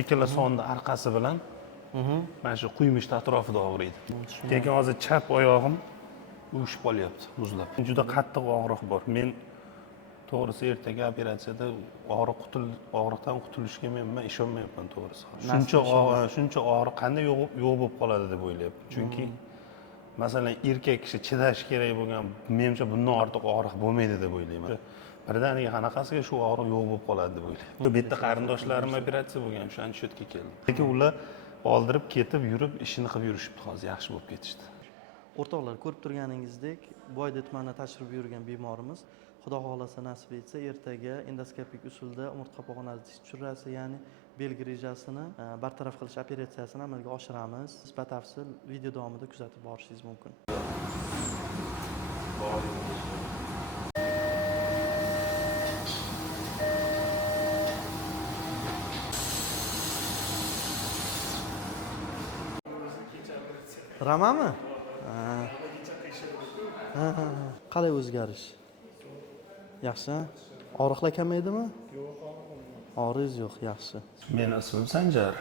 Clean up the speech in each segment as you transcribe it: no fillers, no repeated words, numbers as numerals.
ikkala sonni orqasi bilan mana shu quymish atrofida og'riydi. Keyin hozir chap oyog'im uyushib qolyapti, muzlab. Juda qattiq og'riq bor. Men to'g'risi ertaga operatsiyada og'riqdan qutulishga men ishonmayapman to'g'risi. Shuncha og'riq qanday yo'q bo'lib qoladi deb o'ylayapman. Chunki masalan erkak kishi chidashi kerak bo'lgan, menimcha bundan ortiq og'riq bo'lmaydi deb o'ylayman. Birdaniga qanaqasiga shu og'riq yo'q bo'lib qoladi deb o'ylayman. Bu bitta qarindoshlarim operatsiya bo'lgan, o'shani shu yerga keldim. Lekin ular oldirib ketib, yurib, ishini qilib yurishibdi, hozir yaxshi bo'lib ketishdi. O'rtoqlar, ko'rib turganingizdek, Boyda tumanida tashrif buyurgan bemorimiz Xudo xolasa nasib etsa ertaga endoskopik usulda umurtqa pog'onasi tish tushirasi, ya'ni bel grejasini bartaraf qilish operatsiyasini amalga oshiramiz. Batafsil video davomida kuzatib borishingiz mumkin. Ramami? Qalay o'zgarish? Yaxshi. Og'riqlar kamaydimi? Yo'q, og'riq yo'q, yaxshi. Meni ismim Sanjar.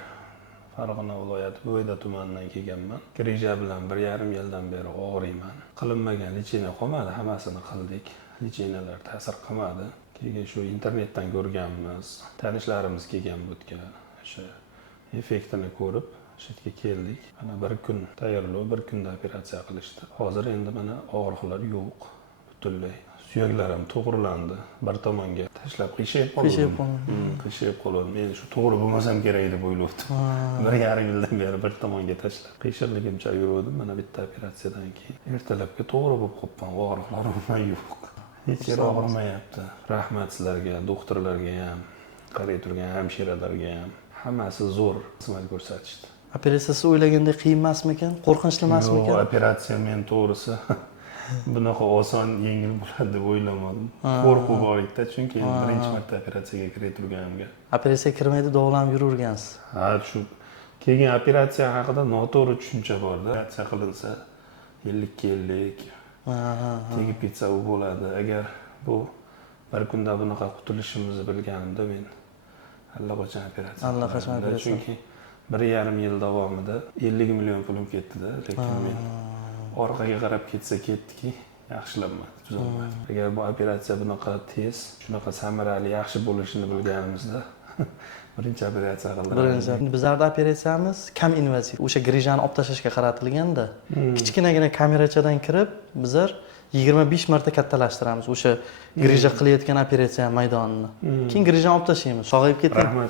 Farg'ona viloyati Bo'yda tumanidan kelganman. Greja bilan 1,5 yildan beri og'riyman. Qilinmagan lecheniya qolmadi, hammasini qildik. Lecheniyalar ta'sir qilmadi. Keyin shu internetdan ko'rganmiz, tanishlarimiz kelgan bu yerga. O'sha effektini ko'rib, shu yerga keldik. Mana bir kun tayyorlov, bir kunda operatsiya qilishdi. Hozir endi mana og'riqlar yo'q butunlay. Suyaklarim to'g'rilandi. Bir tomonga tashlab qiyshayib qoldim. Men shu to'g'ri bo'lmasam kerak deb o'ylavdim. 1,5 yildan beri bir tomonga tashlab qiyshiqligimcha yurdim. Mana bitta operatsiyadan keyin ertalabga to'g'ri bo'lib qolgan, og'riqlar umuman yo'q. Hech yer og'rimayapti. Rahmat sizlarga, doktorlarga ham, qaray turgan hamshiralarga ham. Hammasi zo'r xizmat ko'rsatishdi. Operatsiyasi o'ylagandek qiyin emasmikan? Qo'rqinchli emasmikan? Yo'q, operatsiya men to'g'risi bunaqa oson, yengil bo'ladi deb o'ylamadim. Qo'rquv bor edi, chunki birinchi marta operatsiyaga kiray turganimga. Operatsiyaga kirmaydi, davolanib yuravergansiz. Ha, shu keyin operatsiya haqida noto'g'ri tushuncha bor-da. Operatsiya qilinsa 50 tegib ketsa u bo'ladi. Agar bu bir kunda bunaqa qutulishimizni bilganimda men allaqachon operatsiya qildim. Chunki 1,5 yil davomida 50 million pulim ketdi-da, lekin men orqaga qarab ketsa ketdiki, yaxshilanmadi, tuzalmadi. Agar bu operatsiya bunaqa tez, shunaqa samarali, yaxshi bo'lishini bilganimizda birinchi operatsiya qildik. Bizlarda operatsiyamiz kam invaziv, o'sha grejani olib tashlashga qaratilganda, kichkinagina kamerachadan kirib, bizlar 25 marta kattalashtiramiz o'sha greja qilayotgan operatsiya maydonini. Keyin grejani olib tashlaymiz, sog'ayib ketadi. Rahmat